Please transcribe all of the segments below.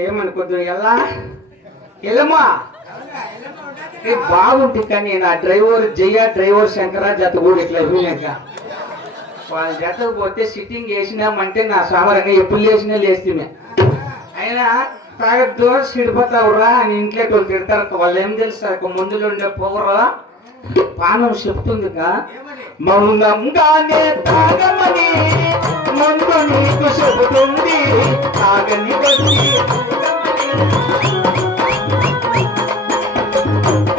ఏమనుకోద్దు ఎలా ఎల్లమ్మా బాగుంటుంది కానీ నా డ్రైవర్ జయ డ్రైవర్ శంకర జత కూడా ఇట్లా వినాక వాళ్ళ జతకు పోతే సిట్టింగ్ వేసినామంటే నా సామరంగా ఎప్పుడు లేచినా లేస్తే అయినా తాగద్దు సిడిపోతావురా అని ఇంట్లో వాళ్ళు తిడతారు. వాళ్ళు ఏం తెలుసు ముందులో ఉండే పొగరా పానం చెప్తుందిగా మౌనంగానే తాగమని ముందు నీకు చెబుతుంది తాగని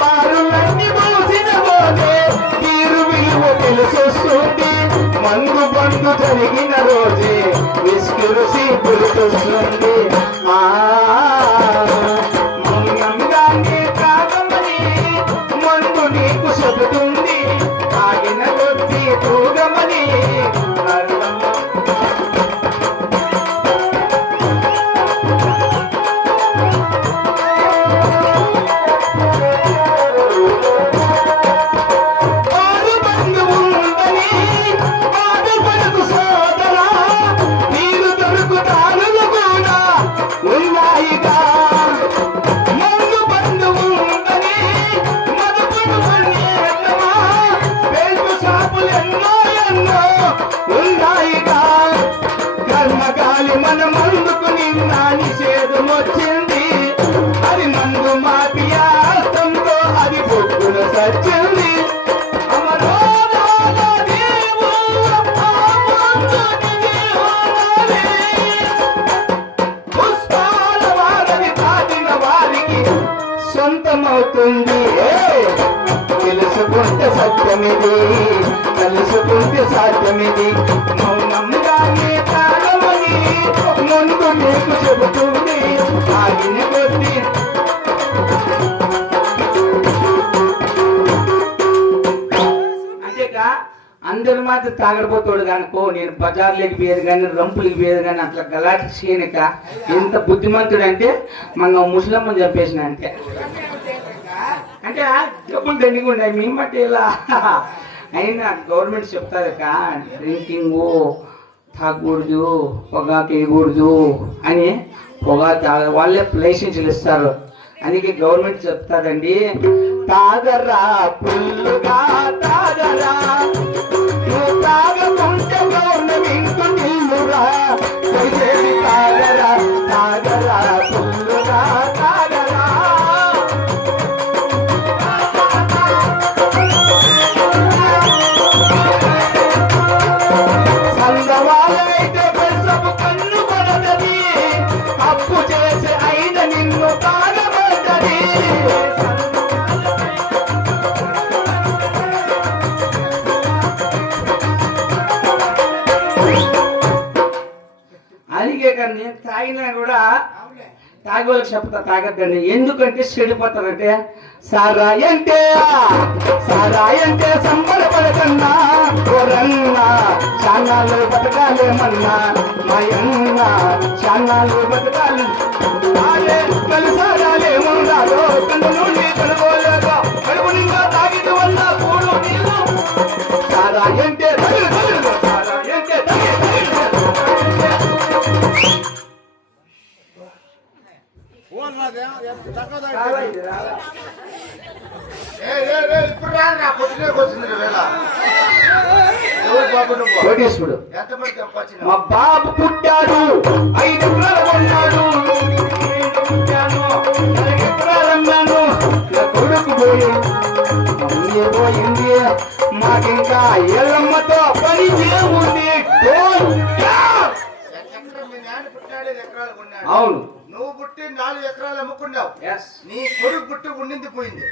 పారులన్నీ మోసిన పోతే తీరు విలువ తెలిసొస్తుంది. మందు బందు జరిగిన రోజే విస్కి రుచి గుర్తొస్తుంది. మౌనంగానే తాగమని ముందు నీకు చెబుతుంది కర్మకాలి మన మందుకు నిన్న నిషేధం వచ్చింది అది మందు మాఫియాతో అది పొక్కులు సచ్చింది పుష్పాల వారిని తాకిన వారికి సొంతమవుతుంది తెలుసుకుంటే సత్యమిది తెలుసుకుంటే సాధ్యమిది మౌనంగానే తాళమని ముందు నీకు చెబుతుంది ఆగిన కొద్ది అంతేకా అందరి మాత్రం తాగడిపోతాడు కనుకో నేను బజార్లోకి పోయేది కానీ రంపులకి పోయేది కానీ అట్లా గలాటి చేయనిక ఎంత బుద్ధిమంతుడు అంటే మన ముసలమ్మని చంపేసిన అంటే అంటే డబ్బులు దండిగా ఉన్నాయి మేము బట్టి ఇలా అయినా గవర్నమెంట్ చెప్తారు డ్రింకింగ్ తాగకూడదు పొగాకు వేయకూడదు అని వాళ్ళే లైసెన్సులు ఇస్తారు అందుకే గవర్నమెంట్ చెప్తారండి తాగరా పుల్లుగా తాగరా నువ్వు తాగకుంటే గవర్నమెంట్ నిల్లురా తాగరా తాగరా పుల్లుగా తాగరా సంగవాళ్ళైతే పెసపు కన్ను పడదది అప్పు చేసి అయిన నిన్ను తాగబడ్డది అందుకే కానీ నేను తాగినా కూడా తాగోళ్ళకి చెప్తా తాగద్దండి ఎందుకంటే చెడిపోతారంటే సారాయంటే సంబరపడకన్నా ఓరన్నా చాన్నాళ్ళు బతకాలేమన్నా మాయన్న చాన్నాళ్ళు బతకాలి కలిసారాలేముండాలో కన్ను నుండి కనుగోలేదో కడుపు నిండా తాగిన వల్ల కూడు నీళ్ళు సారాయంటే సారాయంటే కోటేశ్వరుడు మా బాబు పుట్టాడు 5 ఎకరాలు కొన్నాడు ఎకరాలన్నాను కొడుకు పోయింది మాకింకా ఎల్లమ్మతో పని ఏముంది అవును నువ్వు పుట్టి 4 ఎకరాలు అమ్ముకున్నావు నీ కొడుకు పుట్టి ఉండింది పోయింది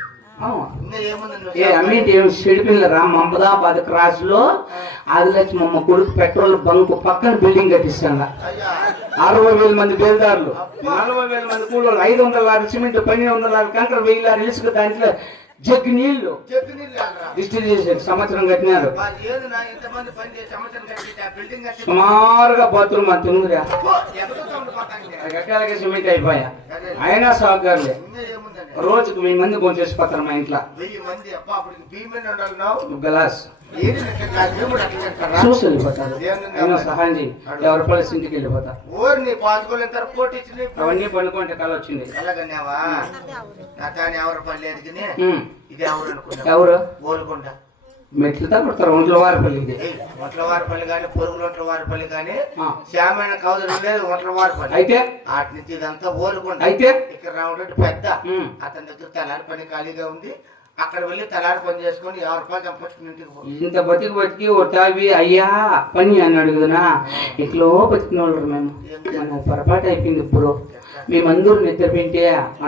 చెడిపిల్లరా మమదాబాద్ క్రాస్ లో 10 లక్షలు కొడుకు పెట్రోల్ బంక్ పక్కన బిల్డింగ్ కట్టిస్తాను 60,000 మంది బేల్దారులు 40,000 మంది కూలోళ్ళు 500 సిమెంట్ 1200 కంకర 1000 ఇసుక దాంట్లో జగ్గు నీళ్లు డిస్ట్రిబ్యూషన్ సంవత్సరం కట్టినారు సుమారుగా బాత్రూమ్ అంత ఉందిరా కట్టాలకి సిమెంట్ అయిపోయా అయినా సహకారులే రోజుకు 1000 మంది ఫోన్ చేసిపోతారు మా ఇంట్లో గ్లాస్ చూసి వెళ్ళిపోతారు సహాయం చేయి ఎవరి పరిస్థితి ఇంటికి వెళ్ళిపోతా అవన్నీ పండుకుంటే కళ వచ్చింది ఎవరు గోల్కొండ మెట్లు తగ్గుతారు ఒంట్లవారిపల్లి ఒంట్లవారిపల్లి కానీ పొరుగులు ఒంట్లవారిపల్లి కానీ శ్యామైన కౌదరు లేదు ఒంట్లవారిపల్లి అయితే వాటి నుంచి ఇదంతా ఓలుకొండ అయితే ఇక్కడ రావడం పెద్ద అతని దగ్గర తలారి పని ఖాళీగా ఉంది అక్కడ వెళ్ళి తలారి పని చేసుకొని 50 రూపాయలు సంపాదించుకుని ఇంటికి ఇంత బతికి ఒట్టావి అయ్యా పని అన్నాడు కదా ఇట్లో బతికిన వాళ్ళు మేము మన పొరపాటు అయిపోయింది ఇప్పుడు మేమందరూ నిద్రపోయింటే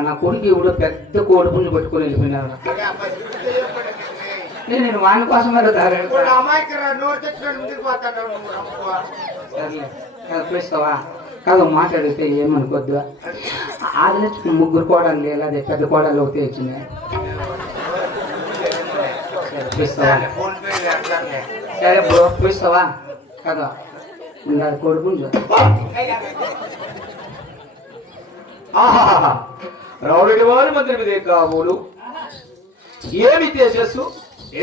నా కొడుకు ఇప్పుడు పెద్ద కోడిపుంజు పట్టుకొని వెళ్ళిపోయినారు నేను వాని కోసం పిలుస్తావా కాదు మాట్లాడితే ఏమనుకోద్దు 6 లక్షలు 3 కోడలు లేదు అదే పెద్ద కోడలు ఒకటి వచ్చినాయి సరే బ్రో పిలుస్తావా కదా ఉండాలి కొడుకుంజు రావుడి వారి మంత్రి కాబోలు ఏమి తేజస్సు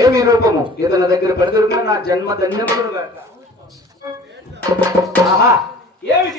ఏమి రూపము ఏదైనా దగ్గర పెడదరుగా నా జన్మ ధన్యములు ఏమి